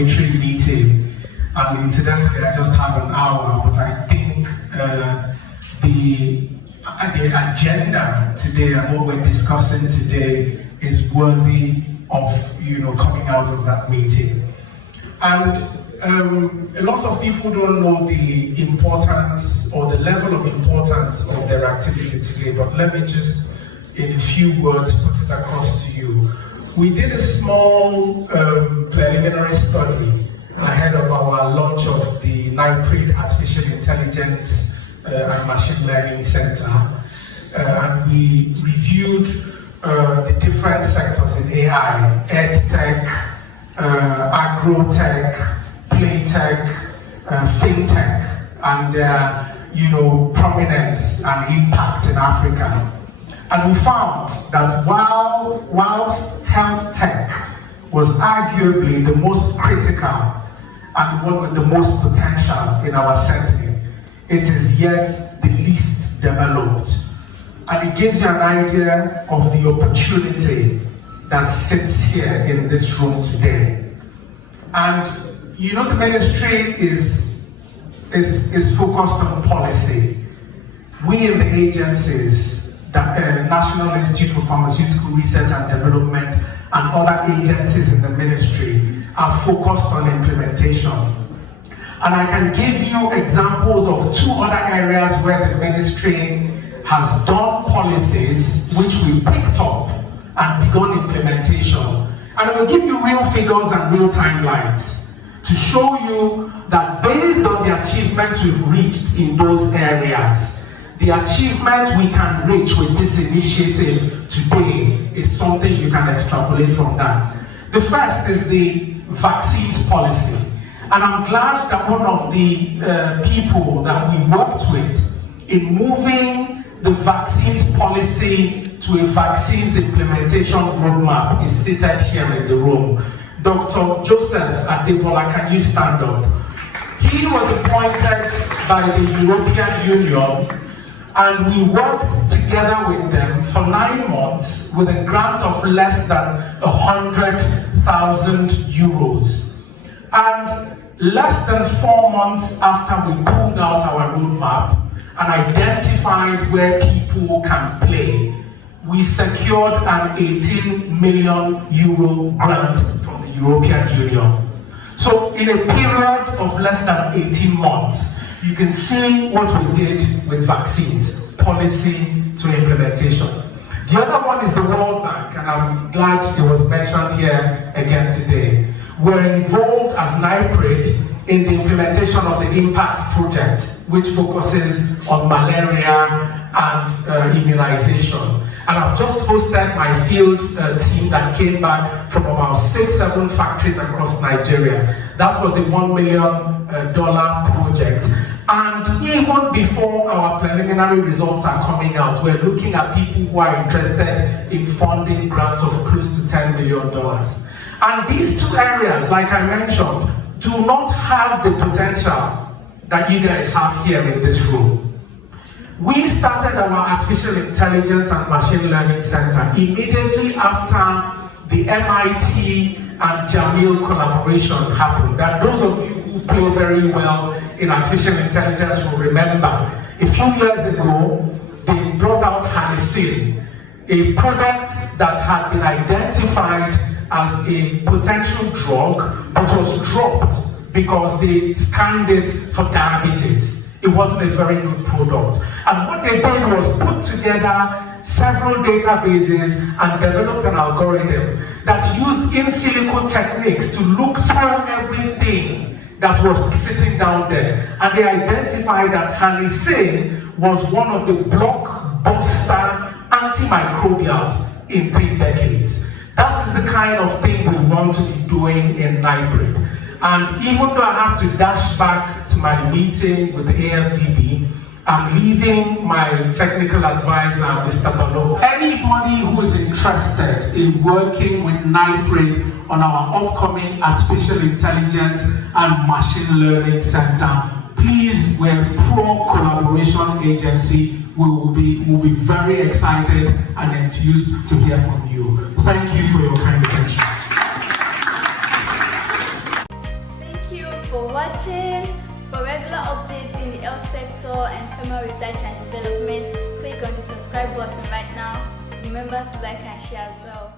exploratory meeting. And incidentally, I just have an hour, but I think the agenda today and what we're discussing today is worthy of coming out of that meeting. And a lot of people don't know the importance or the level of importance of their activity today, but let me just, in a few words, put it across to you. We did a small preliminary study ahead of our launch of the NIPRID Artificial Intelligence and Machine Learning Center, and we reviewed the different sectors in AI, EdTech, Agro-Tech, Playtech, FinTech, and their prominence and impact in Africa. And we found that whilst health tech was arguably the most critical and the one with the most potential in our setting, it is yet the least developed. And it gives you an idea of the opportunity that sits here in this room today. And the ministry is focused on policy. We in the agencies, the National Institute for Pharmaceutical Research and Development and other agencies in the ministry are focused on implementation. And I can give you examples of 2 other areas where the ministry has done policies which we picked up and begun implementation. And I will give you real figures and real timelines to show you that based on the achievements we've reached in those areas, the achievement we can reach with this initiative today is something you can extrapolate from that. The first is the vaccines policy. And I'm glad that one of the people that we worked with in moving the vaccines policy to a vaccines implementation roadmap is seated here in the room. Dr. Joseph Adebola, can you stand up? He was appointed by the European Union, and we worked together with them for 9 months with a grant of less than 100,000 euros. And less than 4 months after we pulled out our roadmap and identified where people can play, we secured an 18 million euro grant from the European Union. So in a period of less than 18 months, you can see what we did with vaccines, policy to implementation. The other one is the World Bank, and I'm glad it was mentioned here again today. We're involved as NIPRID in the implementation of the IMPACT project, which focuses on malaria and immunization. And I've just hosted my field team that came back from about 6-7 factories across Nigeria. That was a $1 million project. And even before our preliminary results are coming out, we're looking at people who are interested in funding grants of close to $10 million. And these 2 areas, like I mentioned, do not have the potential that you guys have here in this room. We started our Artificial Intelligence and Machine Learning Center immediately after the MIT and Jamil collaboration happened. And those of you who play very well in artificial intelligence will remember, a few years ago, they brought out Halicin, a product that had been identified as a potential drug, but was dropped because they scanned it for diabetes. It wasn't a very good product. And what they did was put together several databases and developed an algorithm that used in silico techniques to look through everything that was sitting down there. And they identified that Halicin was one of the blockbuster antimicrobials in 3 decades. That is the kind of thing we want to be doing in NIPRID. And even though I have to dash back to my meeting with the AFDB, I'm leaving my technical advisor, Mr. Baloko. Anybody who is interested in working with NIPRID on our upcoming Artificial Intelligence and Machine Learning Center, please, we're a pro-collaboration agency. We will be very excited and enthused to hear from you. Thank you for your kind attention. you for watching. For regular updates in the health sector and female research and development, click on the subscribe button right now. Remember to like and share as well.